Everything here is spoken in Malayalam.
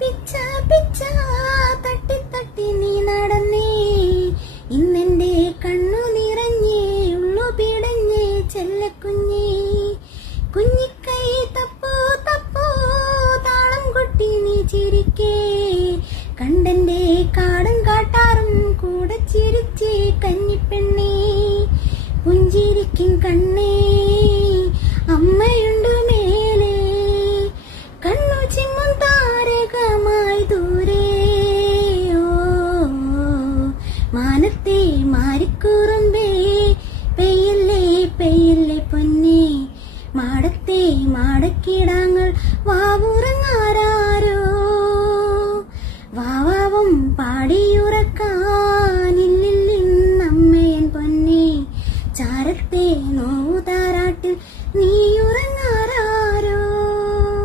പിച്ച പിച്ച തട്ടി തട്ടി നീ നടന്നേ, ഇന്നെന്റെ കണ്ണു നിറഞ്ഞേ ഉള്ളു പിടഞ്ഞേ ചെല്ലക്കുഞ്ഞേ. കുഞ്ഞിക്കൈ തപ്പോ തപ്പോ താളം കൊട്ടി നീ ചിരിക്കേ, കണ്ടന്റെ കാടും കാട്ടാറും കൂടെ ചിരിച്ചേ കന്നിപ്പെണ്ണേ. പുഞ്ചിരിക്കും കണ്ണേ അമ്മയുണ്ടു മേലെ, കണ്ണു ചിമ്മും താരകമായി ദൂരെ. ഓ മാനത്തെ മാരിക്കുറുമ്പേ പെയ്യല്ലേ പെയ്യല്ലേ പൊന്നേ, മാടത്തെ മാടക്കിടാങ്ങൾ വാവുറ